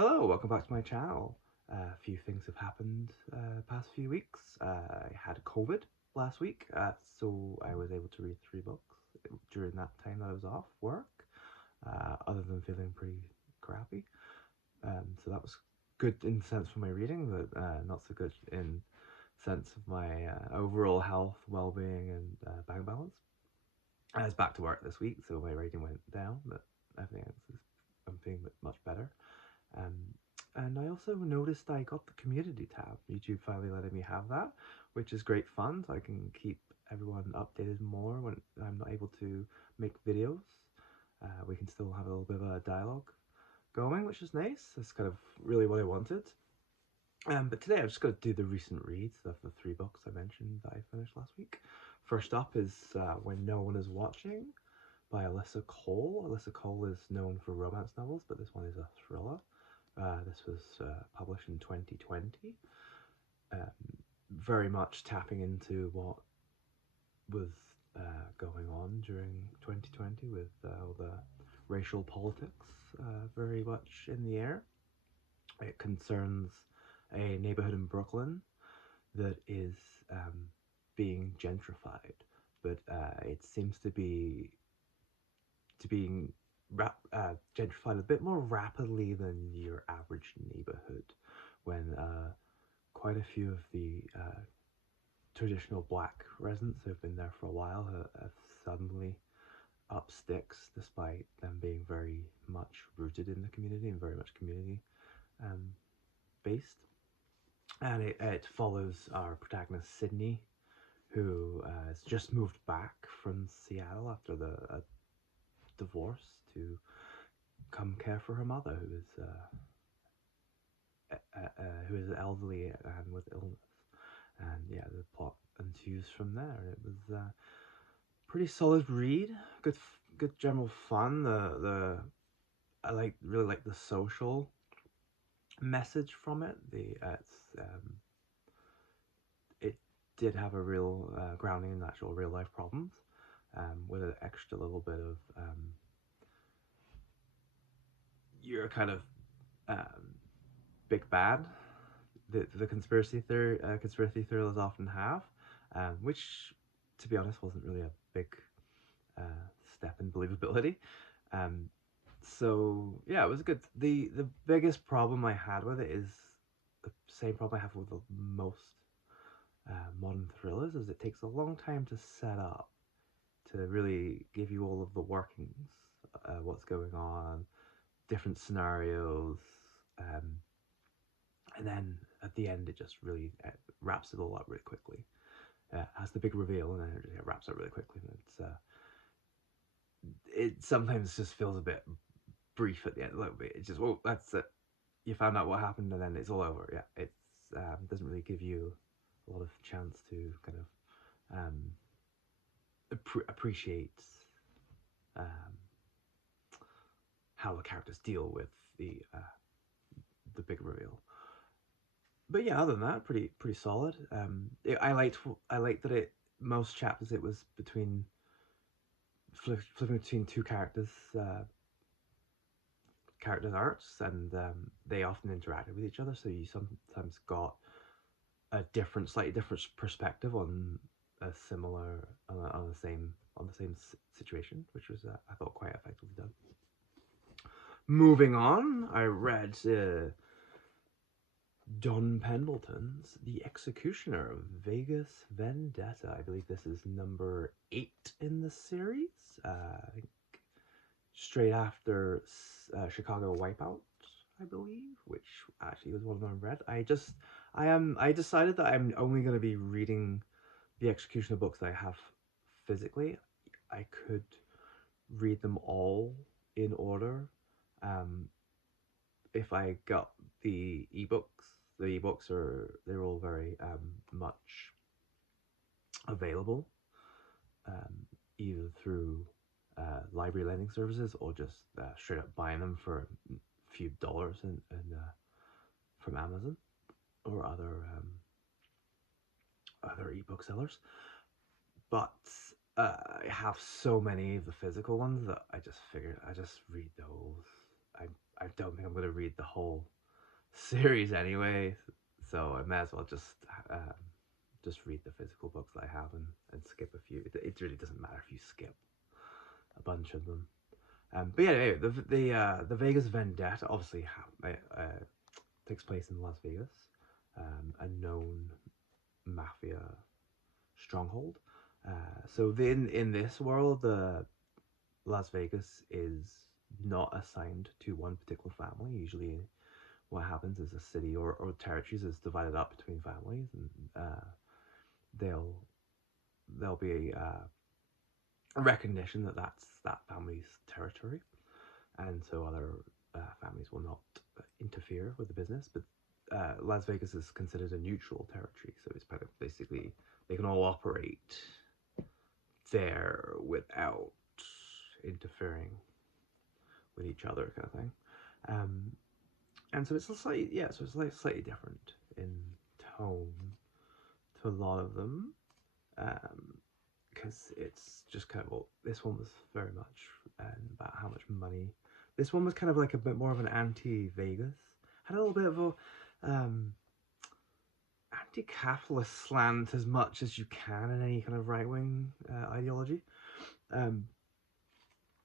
Hello, welcome back to my channel. A few things have happened past few weeks. I had COVID last week, so I was able to read 3 books during that time that I was off work, other than feeling pretty crappy. So that was good in the sense for my reading, but not so good in sense of my overall health, well-being, and bank balance. I was back to work this week, so my reading went down, but everything else is I'm feeling much better. Um, and I also noticed I got the community tab. YouTube finally letting me have that, which is great fun. So I can keep everyone updated more when I'm not able to make videos. We can still have a little bit of a dialogue going, which is nice. That's kind of really what I wanted. But today I'm just going to do the recent reads of the 3 books I mentioned that I finished last week. First up is When No One Is Watching by Alyssa Cole. Alyssa Cole is known for romance novels, but this one is a thriller. This was published in 2020, very much tapping into what was going on during 2020 with all the racial politics very much in the air. It concerns a neighborhood in Brooklyn that is being gentrified, but it seems to be being gentrified a bit more rapidly than your average neighborhood, when quite a few of the traditional black residents who have been there for a while have suddenly up sticks, despite them being very much rooted in the community and very much community um, based. And it follows our protagonist Sydney, who has just moved back from Seattle after the divorce to come care for her mother, who is elderly and with illness. And yeah, the plot ensues from there. It was a pretty solid read, good general fun. I really like the social message from it. It did have a real grounding in actual real life problems, with an extra little bit of your kind of um, big bad the conspiracy thrillers often have, which, to be honest, wasn't really a big step in believability. Um, so yeah, it was good. The biggest problem I had with it is the same problem I have with most modern thrillers, is it takes a long time to set up, to really give you all of the workings, what's going on, different scenarios, um, and then at the end it just really wraps it all up really quickly. Has the big reveal, and then it wraps up really quickly. And it sometimes just feels a bit brief at the end, a little bit. It's just, well, that's it. You found out what happened, and then it's all over. Yeah, it doesn't really give you a lot of chance to kind of appreciate um, how the characters deal with the big reveal. But yeah, other than that, pretty solid. I liked that it most chapters it was between flipping between two characters' arcs, and they often interacted with each other, so you sometimes got a slightly different perspective on a similar on the same situation, which was I thought quite effectively done. Moving on, I read Don Pendleton's The Executioner of Vegas Vendetta. I believe this is number 8 in the series. I think straight after Chicago Wipeout, I believe, which actually was one of them I read. I decided that I'm only going to be reading the Executioner books that I have physically. I could read them all in order. If I got the ebooks, they're all very much available, either through library lending services or just straight up buying them for a few dollars from Amazon or other ebook sellers. But I have so many of the physical ones that I just figured I just read those. I don't think I'm going to read the whole series anyway, so I may as well just read the physical books that I have and skip a few. It really doesn't matter if you skip a bunch of them. But yeah, anyway, the Vegas Vendetta obviously takes place in Las Vegas, a known mafia stronghold. So in this world, the Las Vegas is not assigned to one particular family. Usually, what happens is a city or territories is divided up between families, and they'll there'll be a recognition that that's that family's territory, and so other families will not interfere with the business. But Las Vegas is considered a neutral territory, so it's kind of basically they can all operate there without interfering with each other, kind of thing. Um, and so it's slightly different in tone to a lot of them, because it's just kind of, well, this one was very much about how much money. This one was kind of like a bit more of an anti-Vegas. Had a little bit of a anti-capitalist slant as much as you can in any kind of right-wing ideology.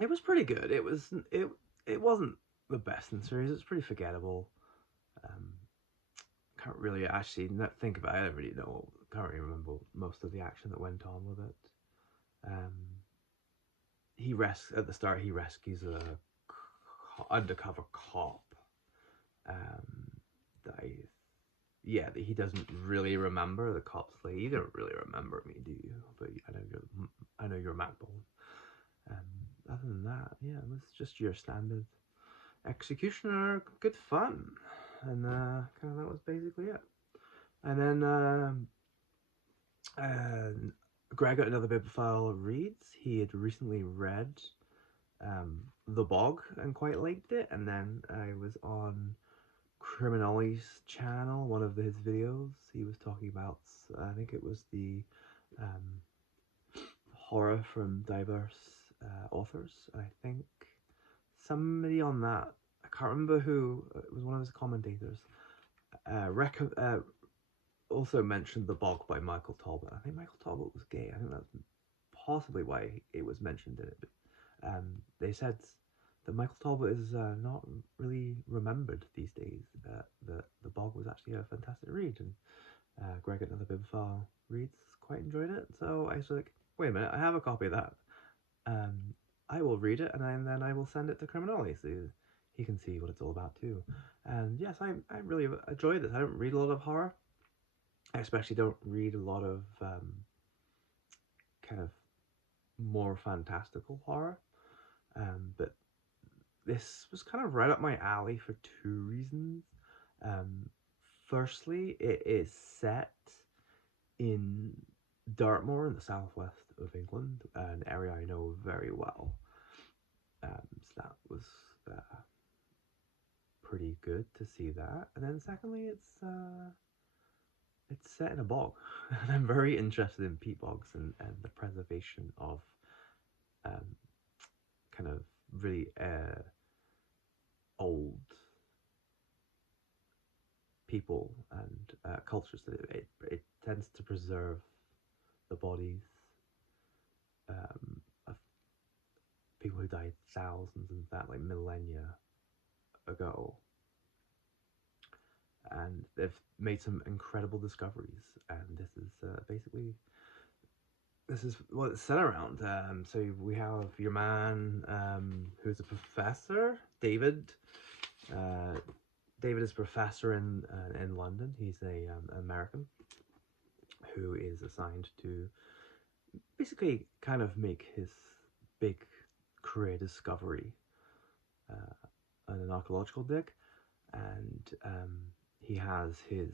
It was pretty good. It wasn't the best in the series. It's pretty forgettable. Can't really actually think about it. I don't really know. Can't really remember most of the action that went on with it. At the start he rescues a undercover cop. That he doesn't really remember. The cop's like, you don't really remember me, do you? But I know you're Matt Bone. Other than that, yeah, it was just your standard executioner, good fun, and kind of that was basically it. And then Greg got another bibliophile reads. He had recently read The Bog and quite liked it, and then I was on Criminoli's channel, one of his videos. He was talking about, I think it was the horror from diverse authors. I think somebody on that, I can't remember who, it was one of his commentators, also mentioned The Bog by Michael Talbot. I think Michael Talbot was gay. I think that's possibly why it was mentioned in it. But, they said that Michael Talbot is not really remembered these days. The Bog was actually a fantastic read, and Greg at Another Bibliophile Reads quite enjoyed it. So I was like, wait a minute, I have a copy of that. I will read it, and then I will send it to Criminoli so he can see what it's all about too. And yes, I really enjoyed this. I don't read a lot of horror. I especially don't read a lot of kind of more fantastical horror. But this was kind of right up my alley for two reasons. Firstly, it is set in Dartmoor in the southwest of England, an area I know very well. So that was pretty good to see that. And then secondly, it's set in a bog, and I'm very interested in peat bogs and the preservation of kind of really old people and cultures. That it tends to preserve the bodies of people who died thousands and that, like millennia ago, and they've made some incredible discoveries. And this is what it's set around. So we have your man, who's a professor, David. David is a professor in London. He's a American who is assigned to basically kind of make his big career discovery on an archaeological dig, and he has his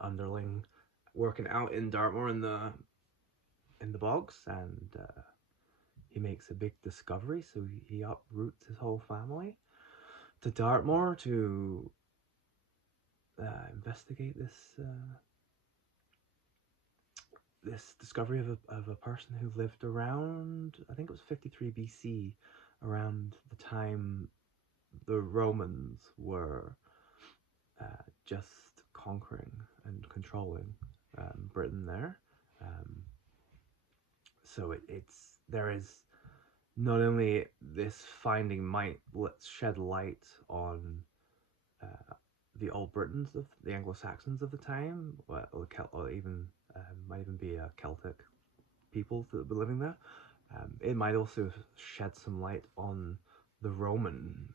underling working out in Dartmoor in the bogs, and he makes a big discovery. So he uproots his whole family to Dartmoor to investigate this discovery of a person who lived around, I think it was 53 BC, around the time the Romans were just conquering and controlling Britain there. Um, so it's there is not only this finding might shed light on the old Britons of the Anglo-Saxons of the time, or even might even be Celtic peoples that were living there. It might also shed some light on the Roman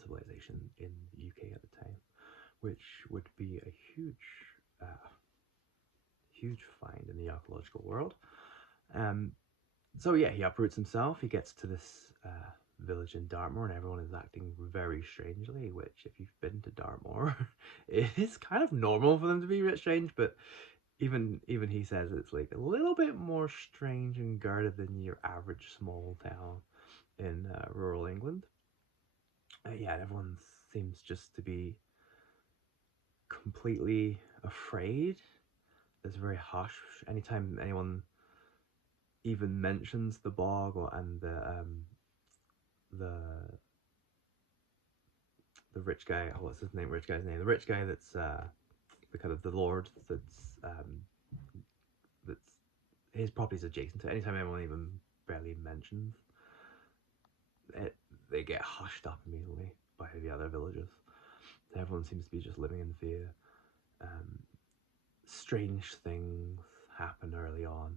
civilization in the UK at the time, which would be a uh, huge find in the archaeological world. Um, so yeah, he uproots himself. He gets to this village in Dartmoor, and everyone is acting very strangely. Which, if you've been to Dartmoor, it is kind of normal for them to be a bit strange. But even he says it's like a little bit more strange and guarded than your average small town in rural England. Yeah, everyone seems just to be completely afraid. It's very hush. Anytime anyone even mentions the bog and the the rich guy, oh, what's his name? Rich guy's name. The rich guy that's the kind of the lord that's his property's adjacent to. Anytime anyone even barely mentions it, they get hushed up immediately by the other villagers. Everyone seems to be just living in fear. Um, Strange things happen early on.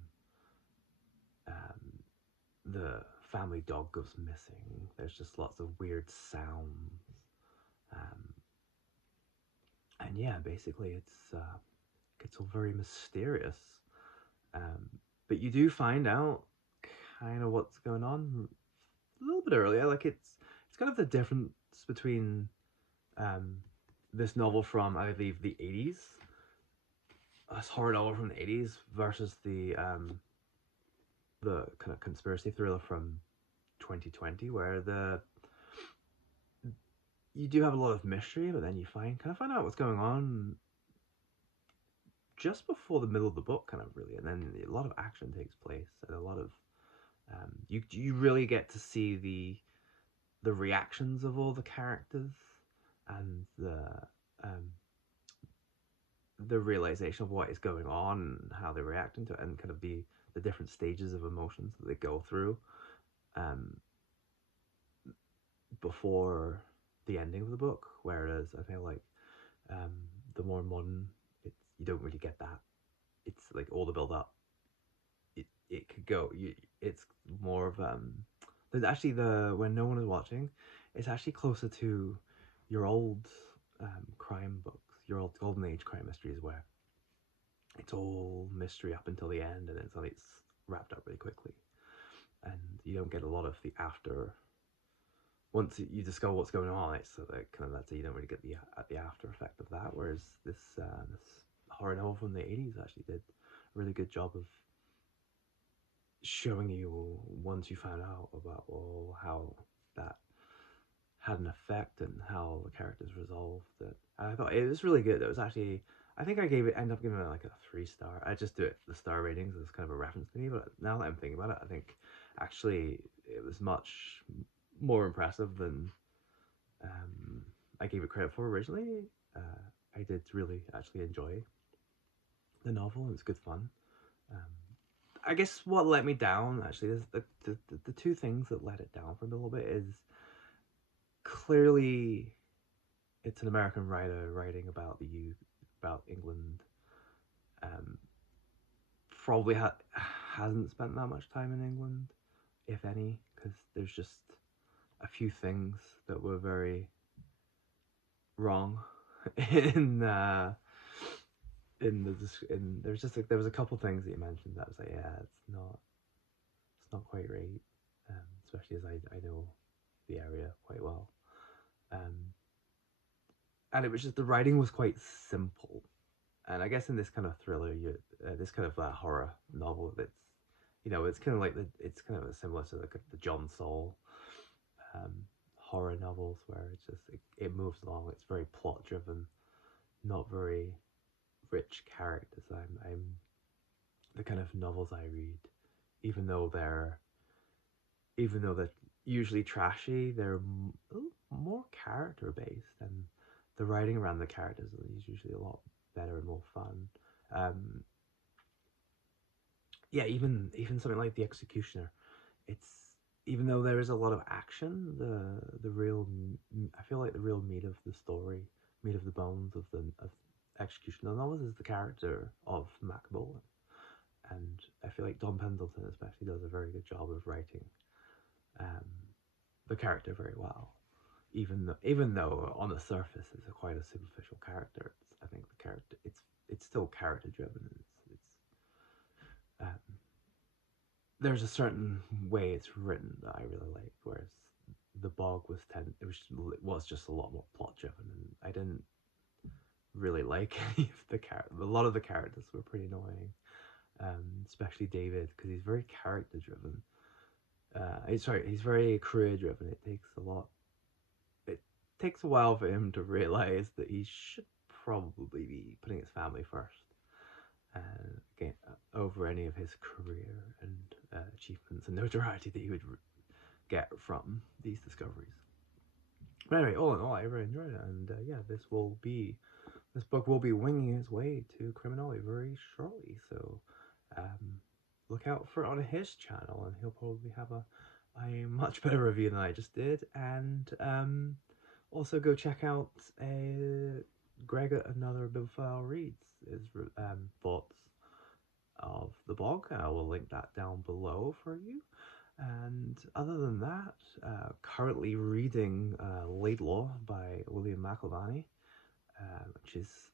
The family dog goes missing. There's just lots of weird sounds. Um, and yeah, basically it's gets all very mysterious. Um, but you do find out kind of what's going on a little bit earlier. Like it's kind of the difference between um, this novel from I believe the 80s, this horror novel from the 80s versus the kind of conspiracy thriller from 2020, where the you do have a lot of mystery, but then you find out what's going on just before the middle of the book, kind of really, and then a lot of action takes place, and a lot of you really get to see the reactions of all the characters and um, the realization of what is going on and how they're reacting to it, and kind of the different stages of emotions that they go through um, before the ending of the book. Whereas I feel like um, the more modern, you don't really get that. It's like all the build up. It could go. It's more of There's actually the when no one is watching, it's actually closer to your old crime books, your old golden age crime mysteries, where it's all mystery up until the end, and it's wrapped up really quickly, and you don't get a lot of the after. Once you discover what's going on, it's like kind of that's you don't really get the after effect of that. Whereas this horror novel from the 80s actually did a really good job of showing you once you found out about how that had an effect and how the characters resolved it. I thought it was really good. It was actually I think I ended up giving it like a 3 star. I just do it the star ratings as kind of a reference to me, but now that I'm thinking about it, I think actually it was much more impressive than I gave it credit for originally. I did really actually enjoy the novel. It was good fun. Um, I guess what let me down actually is the two things that let it down for me a little bit is clearly it's an American writer writing about about England. Um, Probably hasn't spent that much time in England, if any, because there's just a few things that were very wrong in there's just like there was a couple things that you mentioned that I was like, yeah, it's not quite right, especially as I know the area quite well, um, and it was just the writing was quite simple, and I guess in this kind of thriller, this kind of horror novel, it's kind of like it's kind of similar to the John Saul um, horror novels where it's just it moves along, it's very plot driven, not very rich characters. I'm the kind of novels I read, even though they're even though they're usually trashy, they're more character based, and the writing around the characters is usually a lot better and more fun. Um, yeah, even something like The Executioner, it's even though there is a lot of action, the real I feel like the real meat of the story, meat of the bones of Executioner novels is the character of Mac Bolan, and I feel like Don Pendleton especially does a very good job of writing um, the character very well. Even though on the surface it's quite a superficial character, I think the character it's still character driven. Um, there's a certain way it's written that I really like, whereas the Bog was just a lot more plot driven, and I didn't really like any of the characters. A lot of the characters were pretty annoying, especially David, because he's very character driven. He's very career driven. It takes a while for him to realize that he should probably be putting his family first, again, over any of his career and achievements and notoriety that he would get from these discoveries. But anyway, all in all, I really enjoyed it, and yeah, this book will be winging its way to Criminology very shortly. So look out for it on his channel, and he'll probably have a much better review than I just did. And also go check out Greg at Another Bibliophile Reads his thoughts of the Bog. I will link that down below for you. And other than that, currently reading Laidlaw by William McIlvanney, which is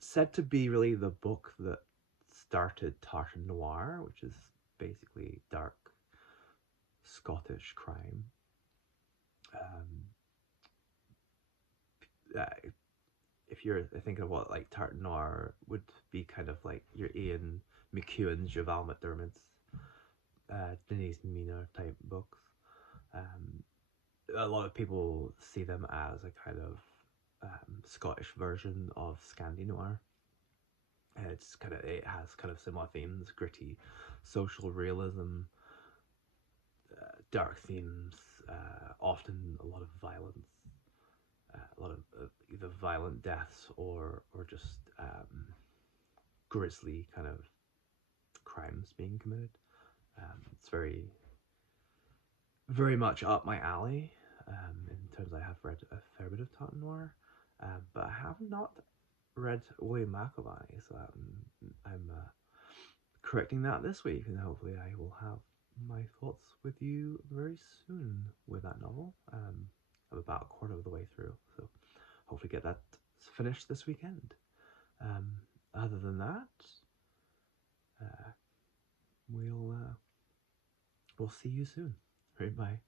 said to be really the book that started Tartan Noir, which is basically dark Scottish crime. Uh, if you're thinking of what like Tartan Noir would be, kind of like your Ian McEwan's, your Val McDermott's, Denise Mina type books. A lot of people see them as a kind of Scottish version of Scandi Noir. It has kind of similar themes: gritty social realism, dark themes, often a lot of violence, a lot of either violent deaths or just grisly kind of crimes being committed. It's very much up my alley. In terms, I have read a fair bit of Tartan Noir, but I have not read William McIlvanney, so I'm correcting that this week, and hopefully I will have my thoughts with you very soon with that novel. I'm about a quarter of the way through, so hopefully get that finished this weekend. Other than that, we'll see you soon. Right, bye.